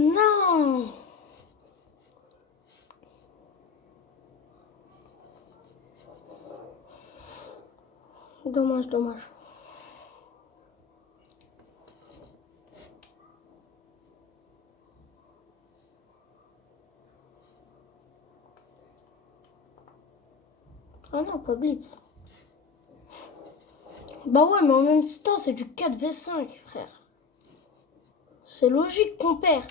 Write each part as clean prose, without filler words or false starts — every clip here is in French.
Non. Dommage, dommage. Ah non, pas blitz. Bah ouais, mais en même temps, c'est du 4v5, frère. C'est logique qu'on perd.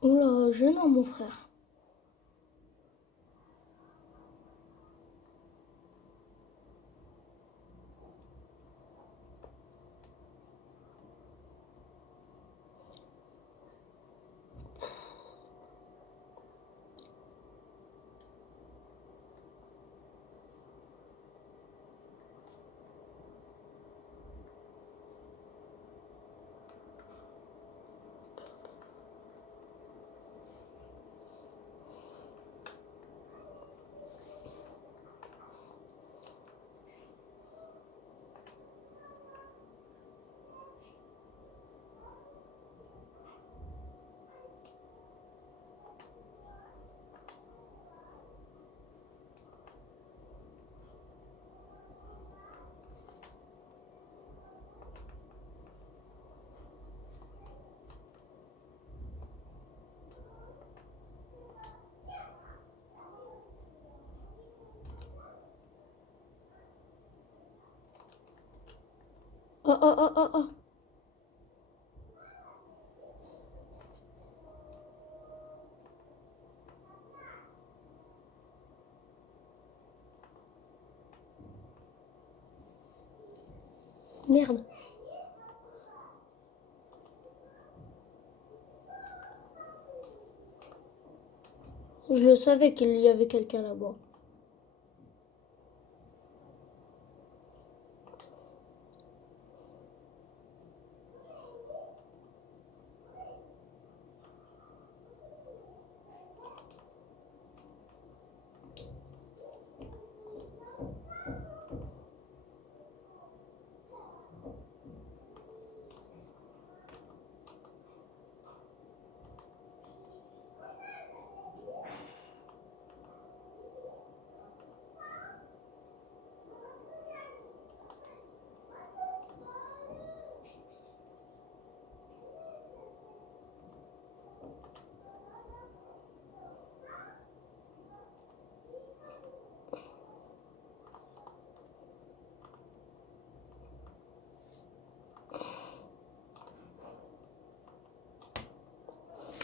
Oula, gênant, mon frère. Oh, oh, oh, oh, oh. Merde. Je le savais qu'il y avait quelqu'un là-bas.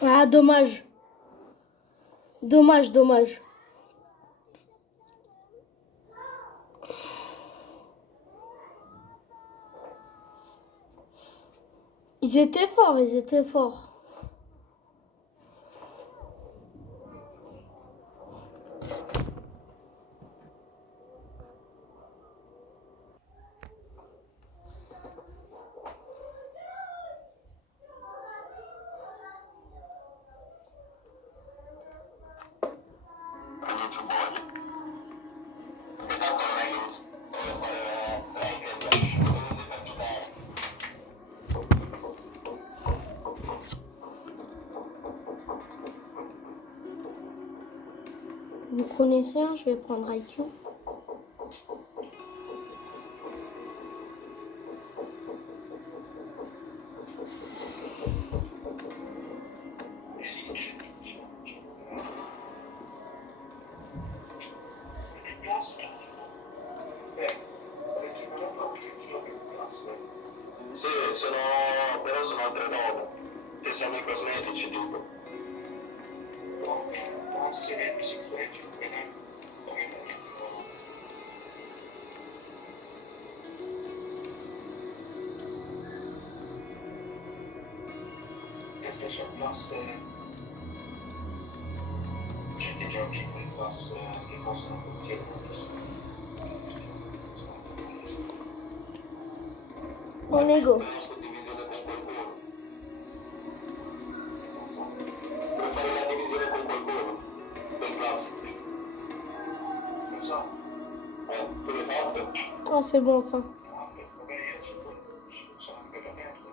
Ah, dommage. Dommage, dommage. Ils étaient forts, ils étaient forts. Vous connaissez un, je vais prendre IQ. però sono altre robe, che siamo i cosmetici, dico. Essere psicologi, come queste sono classe, certi giochi con classe che possono funzionare. Un ego. Puoi fare la divisione con qualcuno, per classe. Non so. Tu l'hai fatto? Ah, c'est bon, enfin. Magari io sono anche aperto.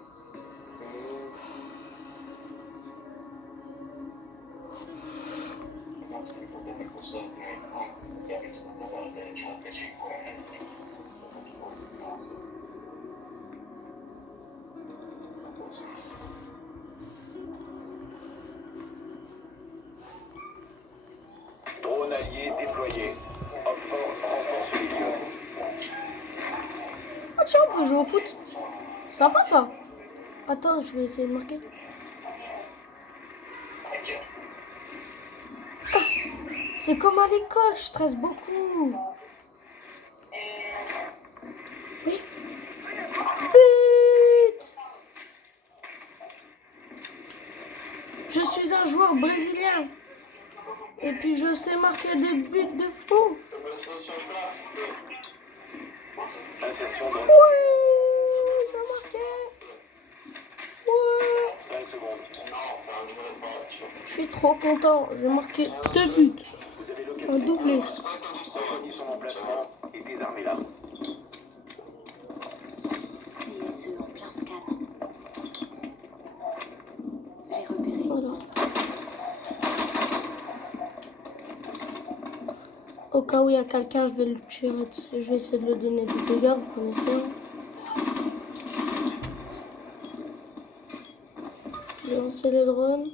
Mi fate per questo che abbiamo iniziato a parlare delle chat 5 Drone allié déployé. Oxford renforce les lieux. Ah tiens, on peut jouer au foot. Sympa ça. Attends, je vais essayer de marquer. Ah, c'est comme à l'école, je stresse beaucoup. Oui. But! Je suis un joueur brésilien. Et puis je sais marquer des buts de fou. Insertion dans Oui, j'ai marqué. Ouais. 5 secondes. Je suis trop content. J'ai marqué 2 buts. Vous avez Un localisé. doublé. Ils sont en placement et désarmez-la. PSE en plein scan. J'ai repéré. Voilà. Au cas où il y a quelqu'un, je vais le tirer dessus. Je vais essayer de le donner des dégâts, vous connaissez. Je vais lancer le drone.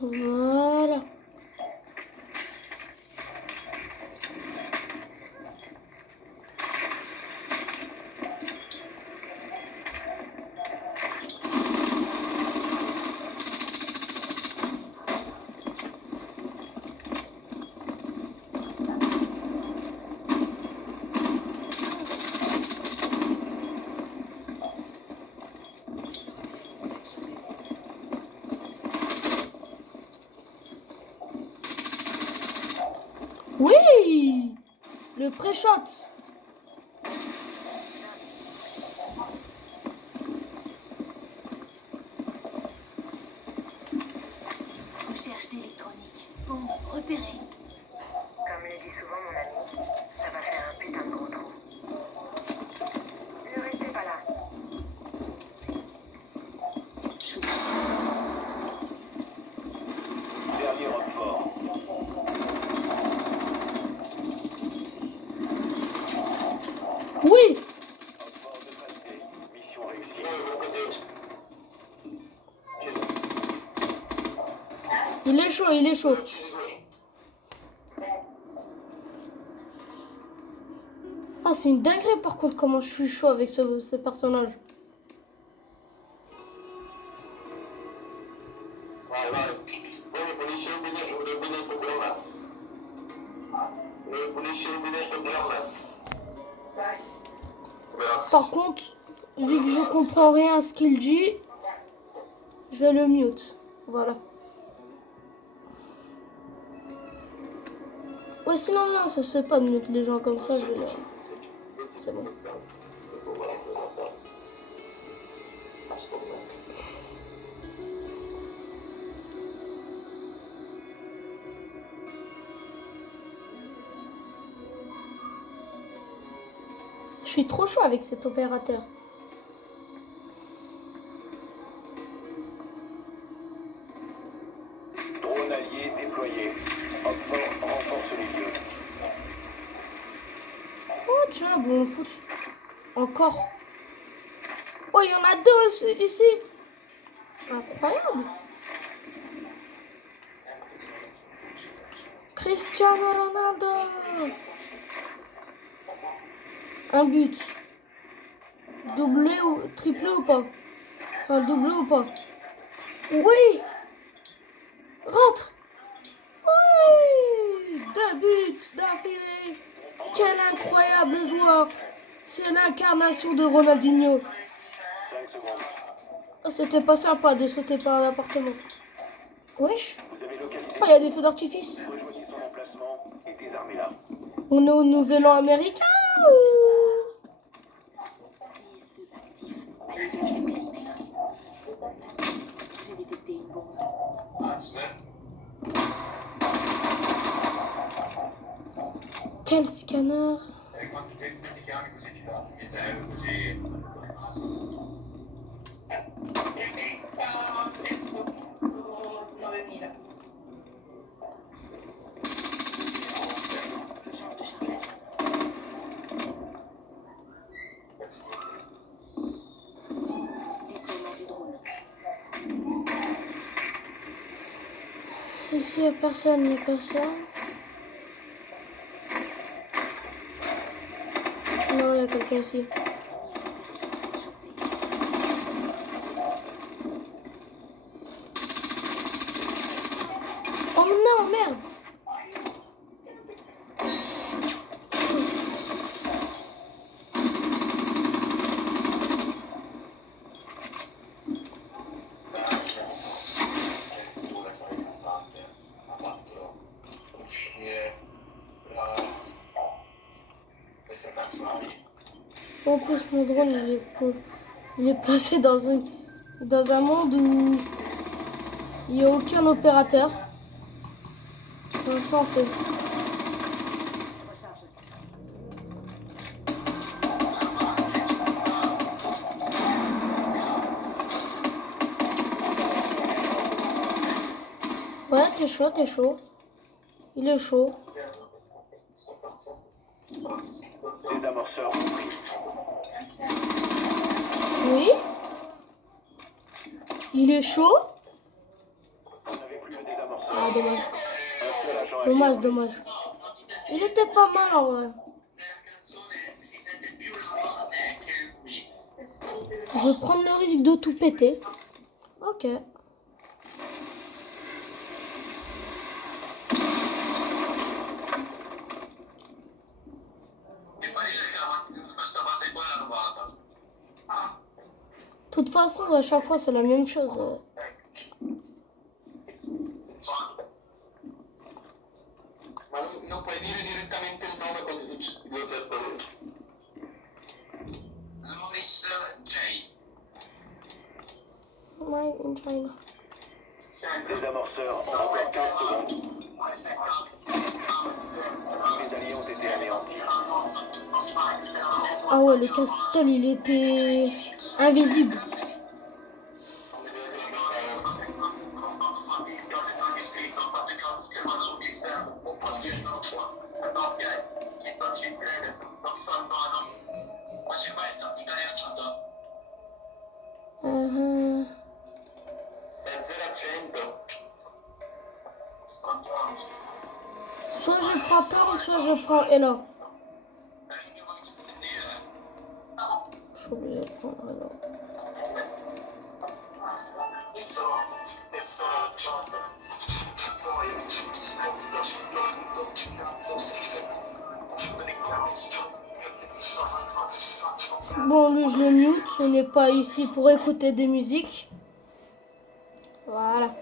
Voilà. Oui! Le pré-shot. Recherche d'électronique. Bon, repéré. Comme le dit souvent mon ami, ça va faire un putain de gros trou. Ne restez pas là. Shoot. Dernier Roquefort. Oui! Oxford neutralisé. Mission réussie. Il est chaud, il est chaud. Ah, c'est une dinguerie par contre comment je suis chaud avec ce personnage. Vai, vai. Poi mi pulisci il programma. Mi pulisci il programma. Par contre, vu que je comprends rien à ce qu'il dit, je vais le mute. Voilà. Ouais, sinon, non, ça se fait pas de mute les gens comme ça. Je vais C'est bon. Je suis trop chaud avec cet opérateur. Drone allié déployé. Oxford renforce les lieux. Oh, tiens, bon, foot. Encore. Oh, il y en a deux ici. Incroyable. Cristiano Ronaldo. Un but. Doublé ou triplé ou pas? Enfin, doublé ou pas? Oui! Rentre! Oui! 2 buts d'affilée! Quel incroyable joueur! C'est l'incarnation de Ronaldinho. 5 secondes. Oh, c'était pas sympa de sauter par l'appartement. Wesh! Vous avez localisé. Oh, il y a des feux d'artifice. Rejoignez son emplacement et désarmez-la. On est au Nouvel An américain ou... DSE actif. À l'usage du périmètre. J'ai détecté une bombe. Quel scanner! Quando vedo 20 anni così ti dà, mi bello così. Je change de chargeur. Déploiement du drone. Ici, il n'y a personne, il n'y a personne. Non, il y a quelqu'un ici. Chaussée. Oh non, merde! En plus, mon drone, il est placé dans un monde où il n'y a aucun opérateur. C'est insensé. Ouais, t'es chaud, t'es chaud. Il est chaud. Désamorceur compris. Oui? Il est chaud? Vous n'avez plus le désamorceur. Ah, dommage. Un seul agent Dommage, actif. dommage. Il était pas mal en vrai. Je vais prendre le risque de tout péter. Ok. De toute façon, à chaque fois, c'est la même chose. Ma non puoi dire direttamente il nome con lo zeppelin. Louis J. Ouais, in China. Désamorceur en encore 15 secondes. Les alliés ont été anéantis. Ah ouais, le Castel, il était invisible. Mhm. Soit je prends Torn, soit je prends Ella. Je suis obligée de prendre Ella. Bon, lui, je le mute. On n'est pas ici pour écouter des musiques. Voilà.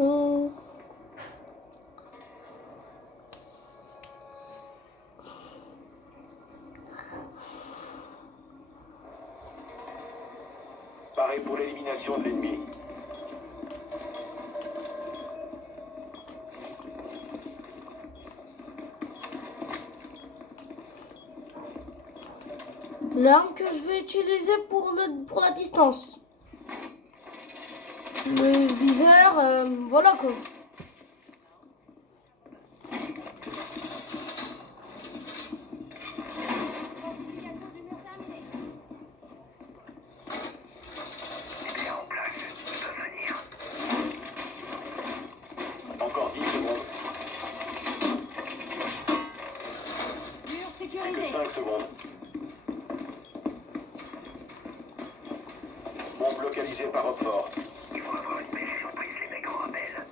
Mhm. Paré pour l'élimination de l'ennemi. L'arme que je vais utiliser pour la distance. Le viseur, voilà quoi. Il est en place. Ils peuvent venir. Encore 10 secondes. Mur sécurisé. 5 secondes. Bombe localisée par Roquefort. Il faut avoir une belle surprise, les mecs en rappel.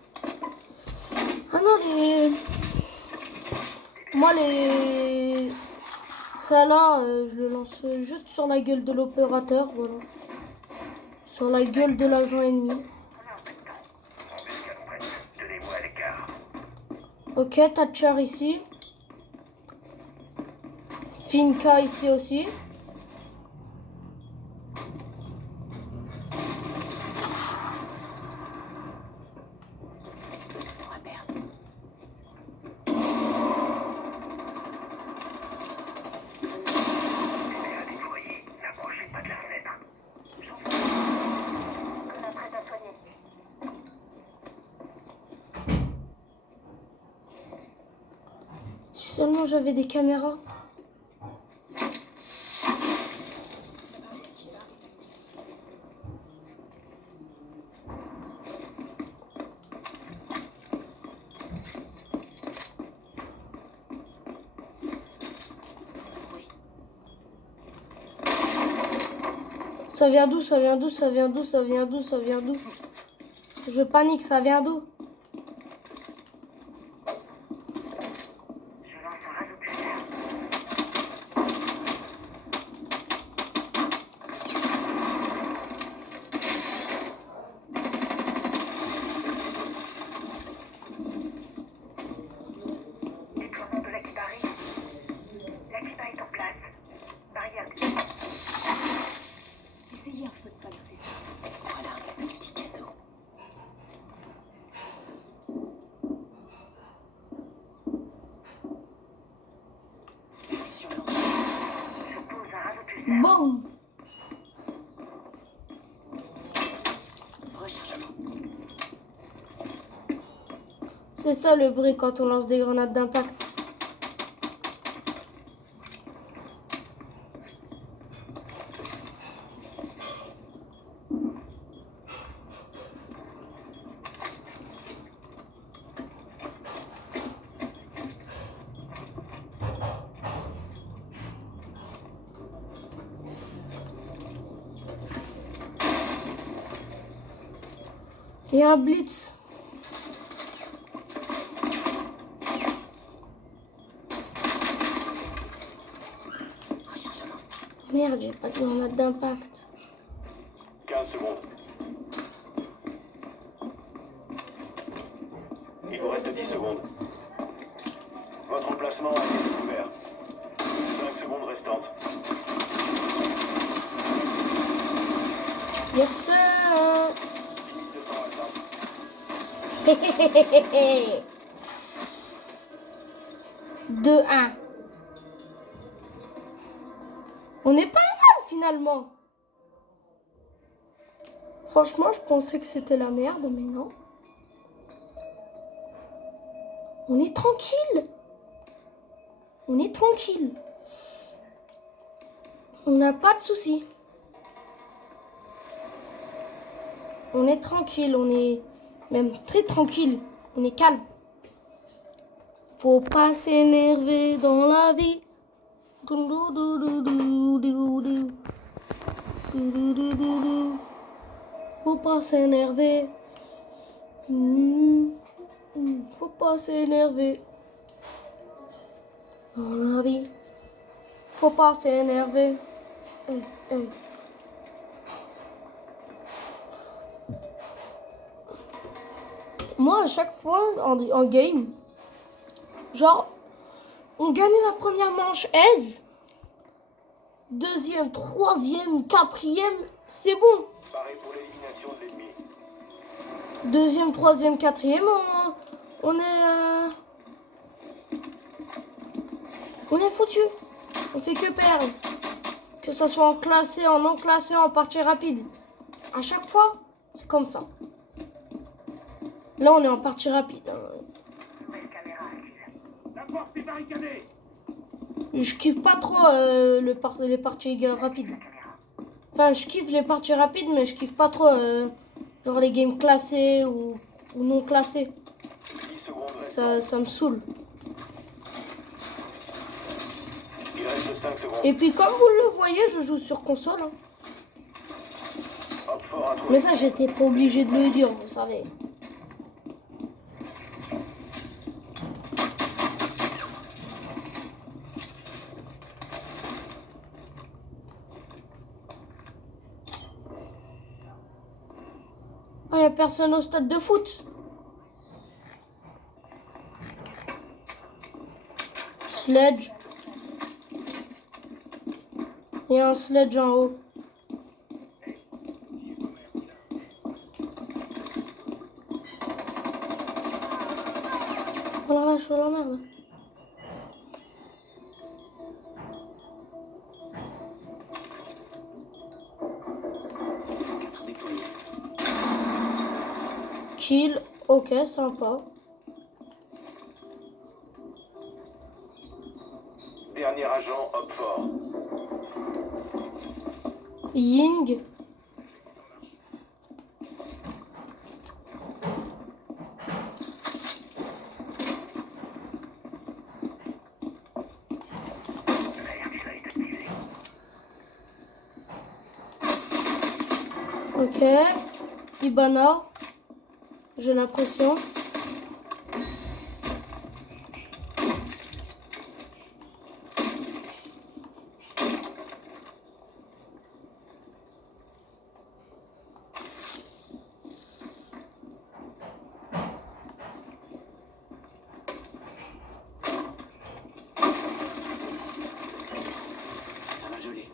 Ah non, moi, ça là, je le lance juste sur la gueule de l'opérateur, voilà. Sur la gueule de l'agent ennemi. Embuscade prête. Tenez-vous à l'écart. Ok, Thatcher ici. Finka ici aussi. Repère. Mettez à déployer. N'approchez pas de la fenêtre. On est prêt à soigner. Si seulement j'avais des caméras. Ça vient d'où? Ça vient d'où? Ça vient d'où? Ça vient d'où? Ça vient d'où? Je panique, ça vient d'où? Je lance un radopulseur. Déploiement de l'Akibari. L'Akiba est en place. Barrière. Essayez un peu de traverser ça. Voilà, un petit cadeau. Mission lancée. Je pose un radopulseur. Boum! Rechargement. C'est ça le bruit quand on lance des grenades d'impact. Il y a un blitz. Rechargement. Merde, j'ai pas de grenade d'impact. 15 secondes. Il vous reste 10 secondes. Votre emplacement a été découvert. 5 secondes restantes. Yes sir! De temps à temps. 2-1. On est pas mal finalement. Franchement, je pensais que c'était la merde, mais non. On est tranquille. On est tranquille. On n'a pas de soucis. On est tranquille, on est même très tranquille. On est calme. Faut pas s'énerver dans la vie. Faut pas s'énerver. Faut pas s'énerver dans la vie. Faut pas s'énerver. Hey, hey. Moi, à chaque fois en game, genre, on gagnait la première manche aise, deuxième, troisième, quatrième, c'est bon. Paré pour l'élimination de l'ennemi. Deuxième, troisième, quatrième, on est foutu. On fait que perdre. Que ce soit en classé, en non classé, en partie rapide. À chaque fois, c'est comme ça. Là, on est en partie rapide. Nouvelle caméra active. La porte est barricadée. Je kiffe pas trop les parties rapides. Enfin, je kiffe les parties rapides, mais je kiffe pas trop genre les games classés ou non classés. 10 secondes restent. Ça me saoule. Il reste 5 secondes. Et puis, comme vous le voyez, je joue sur console. Hein. Hop fort à trouver. Mais ça, j'étais pas obligé de le dire, vous savez. Il n'y a personne au stade de foot. Sledge. Il y a un sledge en haut. Oh la vache, oh la merde. Kill, ok, sympa. Dernier agent, hop fort. Ying. Ok. Ibana. J'ai l'impression. Ça va geler.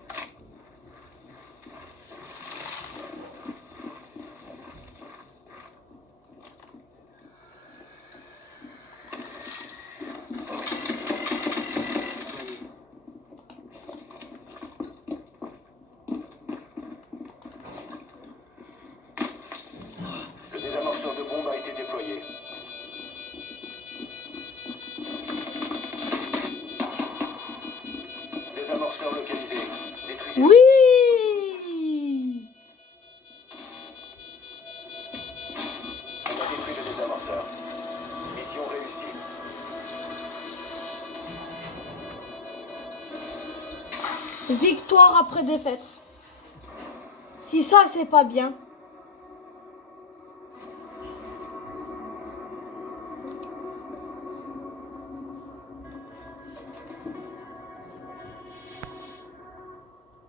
Le désamorceur de bombe a été déployé. Désamorceur localisé. Détruisez. Oui. On a détruit le désamorceur. Mission réussie. Victoire après défaite. Si ça, c'est pas bien.